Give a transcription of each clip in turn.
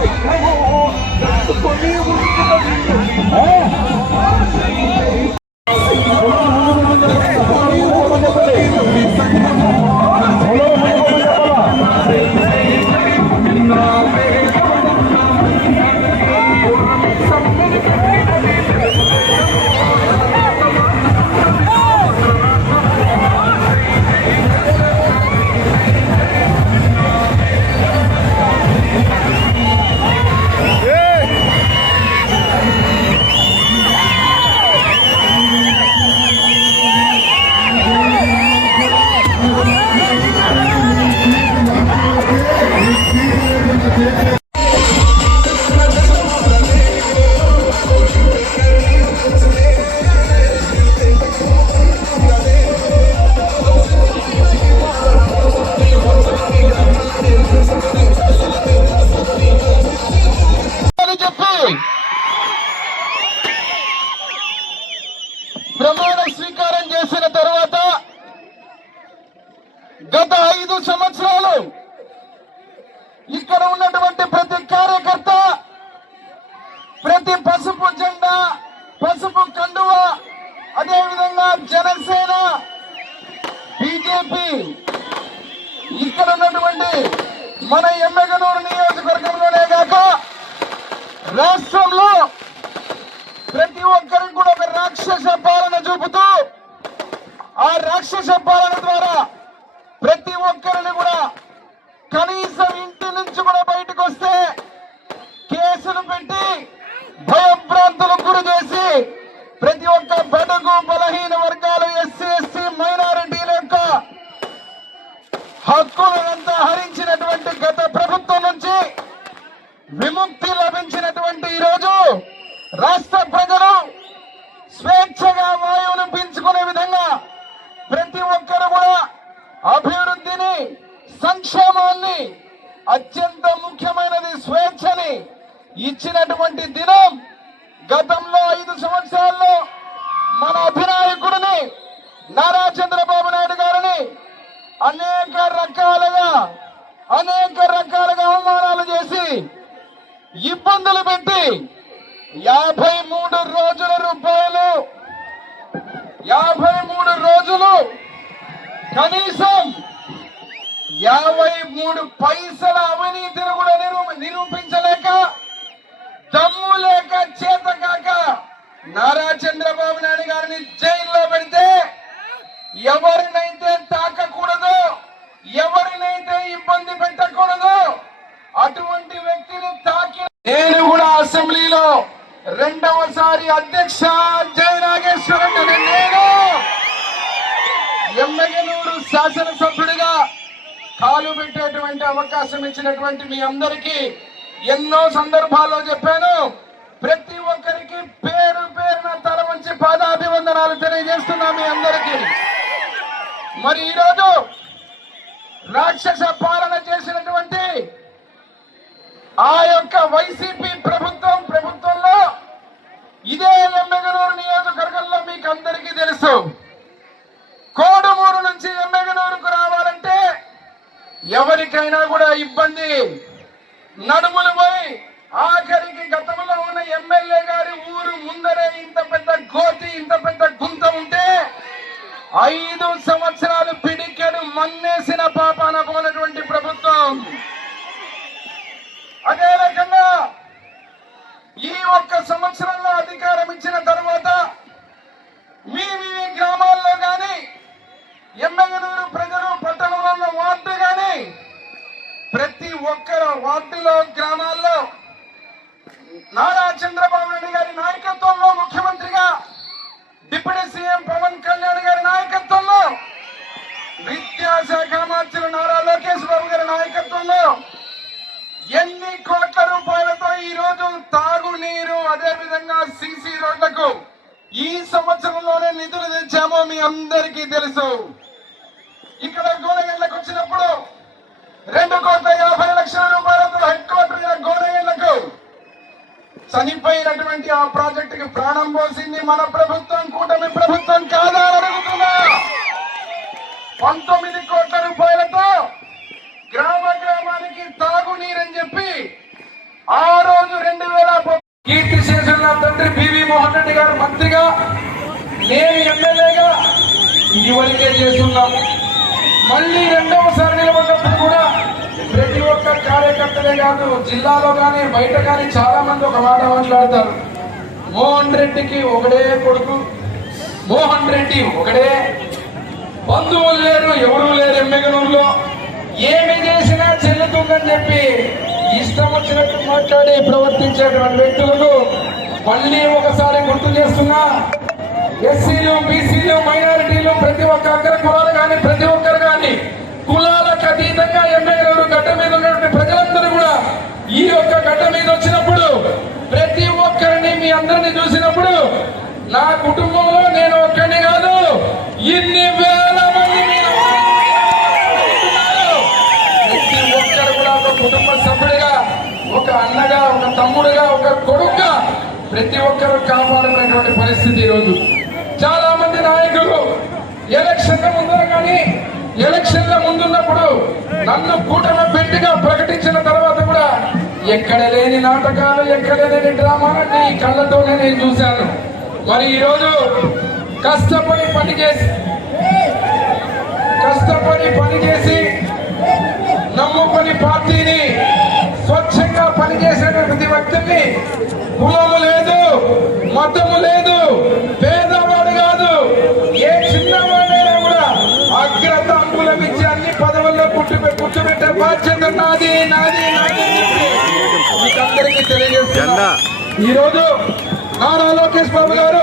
అని మన ఎమ్మెగనూరు నియోజకవర్గంలోనే కాక రాష్ట్రంలో ప్రతి ఒక్కరికి కూడా ఒక రాక్షస పాలన చూపుతూ ఆ రాక్షస పాలన ద్వారా ప్రతి ఒక్కరిని కూడా కనీసం ఇంటి నుంచి కూడా బయటకు వస్తే కేసులు పెట్టి భయభ్రాంతులకు గురి చేసి ప్రతి ఒక్క బడుగు బలహీన వర్గాలు ఎస్ ఎస్టీ మైనారిటీల యొక్క హక్కులనంతా హరించినటువంటి గత ప్రభుత్వం నుంచి విముక్తి లభించినటువంటి ఈ రోజు రాష్ట్ర ప్రజలు స్వేచ్ఛగా వాయువును పెంచుకునే విధంగా ప్రతి ఒక్కరు కూడా అభివృద్ధిని సంక్షేమాన్ని అత్యంత ముఖ్యమైనది స్వేచ్ఛని ఇచ్చినటువంటి దినం గతంలో ఐదు సంవత్సరాల్లో మన అధినాయకుడిని నారా చంద్రబాబు నాయుడు గారిని అనేక రకాలుగా అనేక రకాలుగా అవమానాలు చేసి ఇబ్బందులు పెట్టి యాభై మూడు రోజుల రూపాయలు యాభై మూడు రోజులు కనీసం యాభై మూడు పైసల అవినీతిని కూడా నిరూపించలేక దమ్ము లేక చేత కాక నారా చంద్రబాబు నాయుడు గారిని జైల్లో పెడితే ఎవరినైతే తాకకూడదు ఎవరినైతే ఇబ్బంది పెట్టకూడదు అటువంటి వ్యక్తిని తాకి నేను కూడా అసెంబ్లీలో రెండవసారి అధ్యక్ష జయ నాగేశ్వర నేను ఎమ్మెగనూరు శాసనసభ్యుడిగా కాలు పెట్టేటువంటి అవకాశం ఇచ్చినటువంటి మీ అందరికీ ఎన్నో సందర్భాల్లో చెప్పాను. ప్రతి ఒక్కరికి పేరు పేరున తల వంచి పాదాభివందనాలు తెలియజేస్తున్నా మీ అందరికీ. మరి ఈరోజు రాక్షస పాలన చేసినటువంటి ఆ యొక్క వైసీపీ ప్రభుత్వం ప్రభుత్వంలో ఇదే ఎమ్మెగనూరు నియోజకవర్గంలో మీకు అందరికీ తెలుసు. కోడుమూరు నుంచి ఎమ్మెగనూరుకు రావాలంటే ఎవరికైనా కూడా ఇబ్బంది. నడుములు పోయి ఆఖరికి గతంలో ఉన్న ఎమ్మెల్యే గారి ఊరు ముందరే ఇంత పెద్ద కోతి ఇంత పెద్ద గుంత ఉంటే ఐదు సంవత్సరాలు పిడికెడు మన్నేసిన పాపాన పోనటువంటి ప్రభుత్వం. అదే రకంగా ఈ ఒక్క సంవత్సరంలో అధికారం ఇచ్చిన తర్వాత మీ మీ గ్రామాల్లో కానీ ఎమ్మెగనూరు ప్రజలు పట్టణంలో వార్డు కానీ ప్రతి ఒక్కరు వార్డులో గ్రామాల్లో నారా చంద్రబాబు నాయుడు గారి నాయకత్వంలో ముఖ్యమంత్రిగా శాఖ మంత్రి నారా లోకేష్ బాబు గారి నాయకత్వంలో ఎన్ని కోట్ల రూపాయలతో ఈ రోజు తాగునీరు అదే విధంగా సిసి రోడ్లకు ఈ సంవత్సరంలోనే నిధులు తెచ్చామో మీ అందరికీ తెలుసు. ఇక్కడ గోనగండ్లకు వచ్చినప్పుడు రెండు కోట్ల యాభై లక్షల రూపాయలతో హెడ్ క్వార్టర్ గోనగండ్లకు చనిపోయినటువంటి ఆ ప్రాజెక్టుకి ప్రాణం పోసింది మన ప్రభుత్వం కూటమి ప్రభుత్వం కాదా అడుగుతున్నా. పంతొమ్మిది కోట్ల రూపాయలతో గ్రామ గ్రామానికి తాగునీరని చెప్పి ఆ రోజు రెండు వేల కీర్తి చేసిన నా తండ్రి పివి మోహన్ రెడ్డి గారు మంత్రిగా నేను ఎమ్మెల్యేగా ఇదివరకే చేస్తున్నా. మళ్ళీ రెండవసారి నిలబడినప్పుడు కూడా ప్రతి ఒక్క కార్యకర్తలే కాదు జిల్లాలో కానీ బయట కానీ చాలా మంది ఒక మాట మాట్లాడతారు. మోహన్ రెడ్డికి ఒకడే కొడుకు మోహన్ రెడ్డి ఒకడే. బంధువులు లేరు ఎవరూ లేరు ఎమ్మెగనూరులో. ఏమి చేసినా చెల్లుతుందని చెప్పి ఇష్టం వచ్చినట్టు మాట్లాడి ప్రవర్తించేటువంటి వ్యక్తులకు మళ్ళీ ఒకసారి గుర్తు చేస్తున్నా. ఎస్సీలు బీసీలు మైనారిటీలు ప్రతి ఒక్క అగ్ర కులాలు కానీ ప్రతి ఒక్కరు కానీ కులాలకు అతీతంగా ఎమ్మెల్యేలు గడ్డ మీద ఉన్నటువంటి ప్రజలందరూ కూడా ఈ యొక్క గడ్డ మీద వచ్చినప్పుడు ప్రతి ఒక్కరిని మీ అందరిని చూసినప్పుడు నా కుటుంబంలో నేను ఒక్కడిని కాదు ఇన్ని వేల మంది మీరు ఉన్నారు. ప్రతి ఒక్కరు కూడా ఒక కుటుంబ సభ్యుడిగా ఒక అన్నగా ఒక తమ్ముడుగా ఒక కొడుకుగా ప్రతి ఒక్కరు కాపాడుకునేటువంటి పరిస్థితి ఈరోజు. చాలా మంది నాయకులు ఎలక్షన్ల ముందర కానీ ఎలక్షన్ల ముందున్నప్పుడు నన్ను కూటమి పెట్టిగా ప్రకటించిన తర్వాత కూడా ఎక్కడ లేని నాటకాలు ఎక్కడ లేని డ్రామాలన్నీ ఈ కళ్ళతోనే నేను చూశాను. మరి ఈరోజు కష్టపడి పని చేసి కష్టపడి పని చేసి నమ్ముకొని పార్టీని స్వచ్ఛంగా పనిచేసే ప్రతి వ్యక్తిని కులము లేదు మతము లేదు పేదవాడు కాదు. ఏ చిన్నవాడైనా కూడా అగ్రత అంగులం ఇచ్చి అన్ని పదవుల్లో పుట్టి కూర్చోబెట్టే బాధ్యత నాది నాది మీకందరికీ తెలియజేస్తున్నా ఈ రోజు నారా లోకేష్ బాబు గారు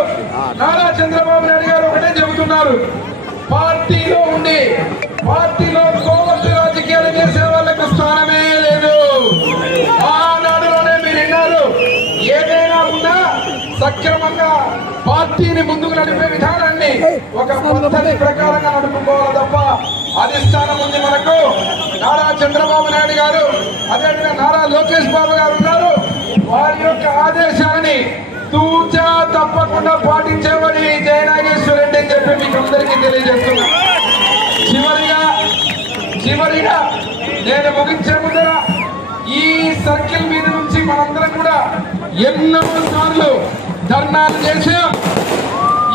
నారా చంద్రబాబు నాయుడు గారు ఒకటే చెబుతున్నారు. పార్టీలో ఉండి పార్టీలో పార్టీని ముందుకు నడిపే విధానాన్ని ఒక పద్ధతి ప్రకారంగా నడుపుకోవాలి తప్ప అధిష్టానం ఉంది మనకు. నారా చంద్రబాబు నాయుడు గారు అదేవిధంగా నారా లోకేష్ బాబు గారు ఉన్నారు. వారి యొక్క ఆదేశాన్ని తూచా తప్పకుండా పాటించేవాడి జయనాగేశ్వర రెడ్డి అని చెప్పి మీకు అందరికీ తెలియజేస్తున్నా. చివరిగా చివరిగా నేను ముగించే ముందర ఈ సర్కిల్ మీద నుంచి మనందరం కూడా ఎన్నో సార్లు ధర్నాలు చేశాం.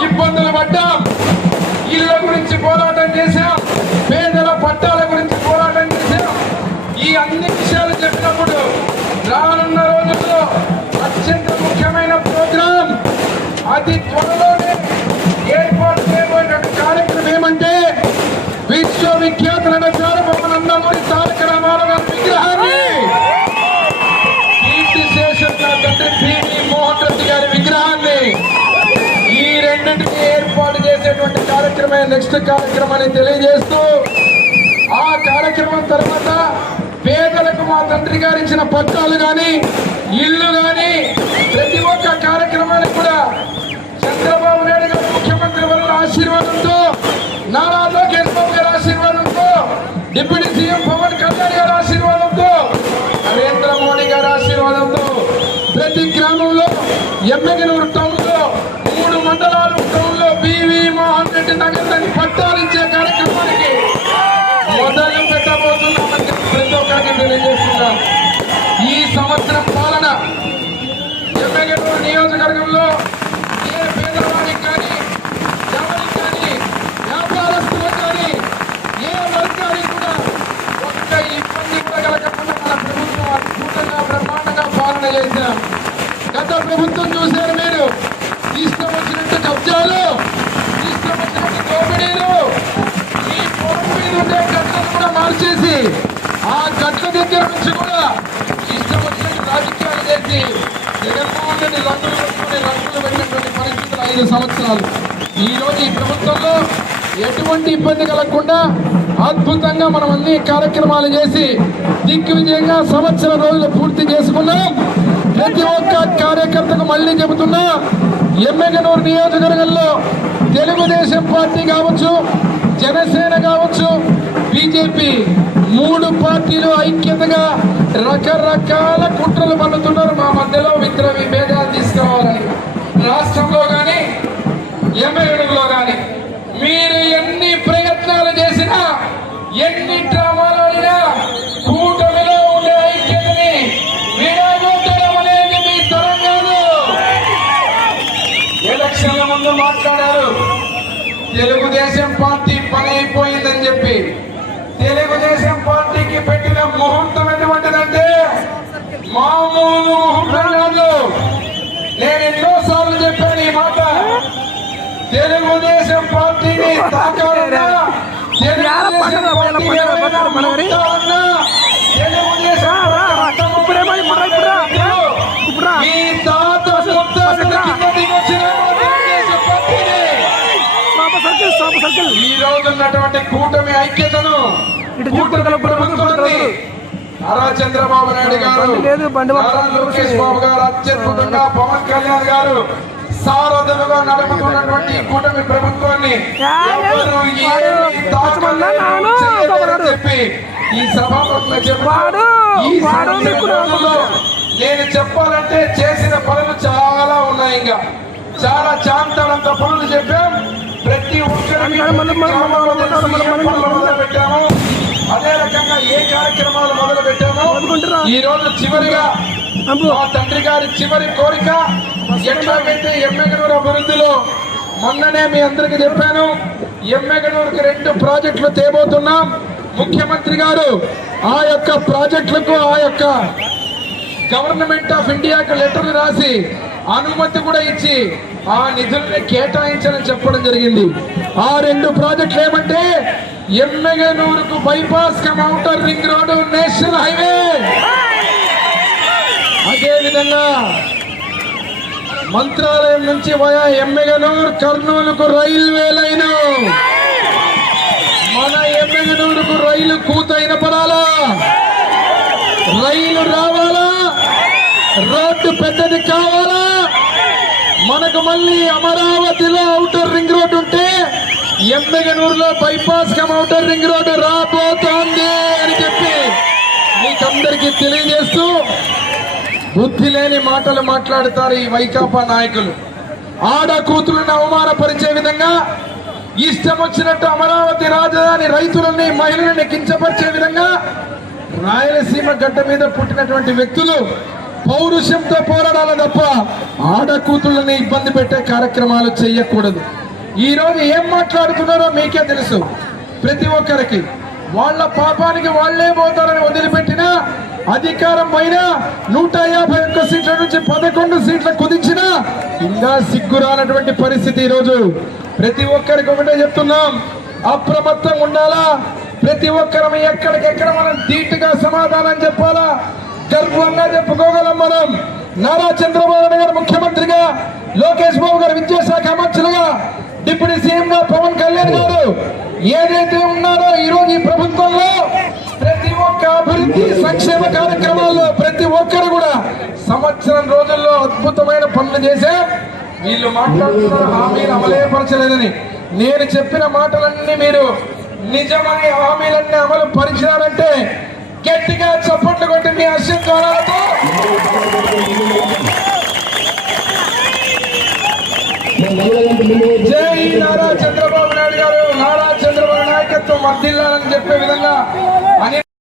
ఇబ్బందులు పడ్డాం. ఇళ్ళ గురించి పోరాటం చేశాం. పేదల పట్టాల గురించి పోరాటం చేశాం. ఈ అన్ని విషయాలు చెప్పినప్పుడు రానున్న రోజుల్లో అత్యంత ముఖ్యమైన ప్రోగ్రాం అతి త్వరలోనే ఏర్పాటు కార్యక్రమే నెక్స్ట్ కార్యక్రమాన్ని తెలియజేస్తూ ఆ కార్యక్రమం తర్వాత పేదలకు మా తండ్రి గారు ఇచ్చిన పట్టాలు కానీ ఇల్లు కానీ ప్రతి ఒక్క కార్యక్రమానికి కూడా చంద్రబాబు నాయుడు గారు ముఖ్యమంత్రి వల్ల ఆశీర్వాదంతో నారా లోకేష్ బాబు గారి ఆశీర్వాదంతో డిప్యూటీ సీఎం పవన్ కళ్యాణ్ గారి ఆశీర్వాదంతో నరేంద్ర మోడీ గారి ఆశీర్వాదంతో ప్రతి గ్రామంలో ఎమ్మెగనూరు నియోజకవర్గంలో ఏ పేదవాడికి కానీ ఎవరికి కానీ వ్యాపారస్తులకు కానీ ఏ వర్గానికి కూడా ఒక్క ఇబ్బంది కూడా కలగకుండా మన ప్రభుత్వం అద్భుతంగా బ్రహ్మాండంగా పాలన చేశాం గత ప్రభుత్వం చూశారు మీరు. ఇష్టం వచ్చినట్టు కబ్జాలు ఇష్టం వచ్చినట్టు దోపిడీలు ఈ పొలం మీద ఉండే గట్లను కూడా మార్చేసి ఆ గట్ల దగ్గర నుంచి కూడా రాజకీయాలు చేసి జగన్మోహన్ రెడ్డి రంగులు పెట్టుకుని రంగులు పెట్టినటువంటి పరిస్థితులు ఐదు సంవత్సరాలు. ఈరోజు ఈ ప్రభుత్వంలో ఎటువంటి ఇబ్బంది కలగకుండా అద్భుతంగా మనం అన్ని కార్యక్రమాలు చేసి దిగ్విజయంగా సంవత్సర రోజులు పూర్తి చేసుకున్నాం. ప్రతి ఒక్క కార్యకర్తకు మళ్ళీ చెబుతున్నా ఎమ్మెగనూరు నియోజకవర్గంలో తెలుగుదేశం పార్టీ కావచ్చు జనసేన కావచ్చు బీజేపీ మూడు పార్టీలు ఐక్యతగా రకరకాల కుట్రలు పన్నుతున్నారు. మా మధ్యలో మిత్ర విభేదాలు తీసుకురావాలని రాష్ట్రంలో కానీ ఎమ్మెల్యేలో కానీ మీరు ఎన్ని ప్రయత్నాలు చేసినా ఎన్ని డ్రామాలు ఆడినా కూటమిలో ఉండే ఐక్యతని విడగొట్టడం అనేది మీ తరం కాదు. ఎలక్షన్ల ముందు మాట్లాడారు. తెలుగుదేశం పార్టీ పని అయిపోయిందని చెప్పి తెలుగుదేశం పార్టీకి పెట్టిన ముహూర్తం ఎటువంటిదంటే మామూలు ముహూర్తం కాదు. నేను ఎన్నో సార్లు చెప్పాను ఈ మాట. తెలుగుదేశం పార్టీని తాకాలన్నా తెలుగుదేశం పార్టీ తెలుగుదేశం ఉన్నటువంటి కూటమి ఐక్యతను నారా చంద్రబాబు నాయుడు గారు లోకేష్ బాబు గారు అత్యద్భుతంగా పవన్ కళ్యాణ్ గారు సారథులుగా నడుపుతున్నటువంటి కూటమి ప్రభుత్వాన్ని. చెప్పి ఈ నాకు రోజుల్లో నేను చెప్పాలంటే చేసిన పనులు చాలా ఉన్నాయి ఇంకా. చాలా చాంతాడంత పనులు చెప్పాం. పెట్టాము అదే రకంగా ఏ కార్యక్రమాలు మొదలు పెట్టాము? ఈ రోజు చివరిగా మా తండ్రి గారి చివరి కోరిక ఎట్లాగైతే ఎమ్మెగనూరు అభివృద్ధిలో మొన్ననే మీ అందరికి చెప్పాను ఎమ్మెగనూరుకి రెండు ప్రాజెక్టులు తేబోతున్నాం ముఖ్యమంత్రి గారు ఆ యొక్క ప్రాజెక్టులకు ఆ యొక్క గవర్నమెంట్ ఆఫ్ ఇండియాకి లెటర్లు రాసి అనుమతి కూడా ఇచ్చి ఆ నిధుల్ని కేటాయించాలని చెప్పడం జరిగింది. ఆ రెండు ప్రాజెక్టులు ఏమంటే ఎమ్మెగనూరుకు bypass cum outer ring road national highway. అదేవిధంగా మంత్రాలయం నుంచి వయా ఎమ్మెగనూరు కర్నూలుకు రైల్వే లైన్. మన ఎమ్మెగనూరుకు రైలు కూతైన పడాలా? రైలు రావాలా? రోడ్డు పెద్దది కావాలా? మనకు మళ్ళీ అమరావతిలో అవుటర్ రింగ్ రోడ్ ఉంటే ఎమ్మెగనూరులో bypass cum outer ring road రాబోతోంది అని చెప్పి మీకందరికీ తెలియజేస్తూ బుద్ధి లేని మాటలు మాట్లాడుతారు ఈ వైకాపా నాయకులు. ఆడ కూతురుని అవమానపరిచే విధంగా ఇష్టం వచ్చినట్టు అమరావతి రాజధాని రైతులని మహిళలని కించపరిచే విధంగా రాయలసీమ గడ్డ మీద పుట్టినటువంటి వ్యక్తులు పౌరుషంతో పోరాడాలి తప్ప ఆడకూతుళ్ళని ఇబ్బంది పెట్టే కార్యక్రమాలు చేయకూడదు ఈ రోజు ఏం మాట్లాడుతున్నారో మీకే తెలుసు. ప్రతి ఒక్కరికి వాళ్ళ పాపానికి వాళ్ళే పోతారని వదిలిపెట్టిన అధికారం పైన నూట యాభై ఒక్క సీట్ల నుంచి పదకొండు సీట్లు కుదించినా ఇంకా సిగ్గురానటువంటి పరిస్థితి ఈరోజు ప్రతి ఒక్కరికి ఒకటే చెప్తున్నాం అప్రమత్తంగా ఉండాలా? ప్రతి ఒక్కరం ఎక్కడికెక్కడ మనం ధీటుగా సమాధానం చెప్పాలా? గర్వంగా చెప్పుకోగలం మనం. నారా చంద్రబాబు నాయుడు గారు ముఖ్యమంత్రిగా లోకేష్ బాబు గారు విద్యాశాఖ మంత్రులుగా డిప్యూటీ సీఎం గా పవన్ కళ్యాణ్ గారు ఏదైతే ఉన్నారో ఈ రోజు ఈ ప్రభుత్వంలో ప్రతి ఒక్క అభివృద్ధి సంక్షేమ కార్యక్రమాల్లో ప్రతి ఒక్కరు కూడా సంవత్సరం రోజుల్లో అద్భుతమైన పనులు చేసే వీళ్ళు మాట్లాడుతున్న హామీలు అమలేపరచలేదని. నేను చెప్పిన మాటలన్నీ మీరు నిజమని హామీలన్నీ అమలు పరిచినారంటే గట్టిగా చప్పట్లు కొట్టి మీ అశ్వత్వాలతో జై నారా చంద్రబాబు నాయుడు గారు నారా చంద్రబాబు నాయకత్వం వర్దిల్లాలని చెప్పే విధంగా అని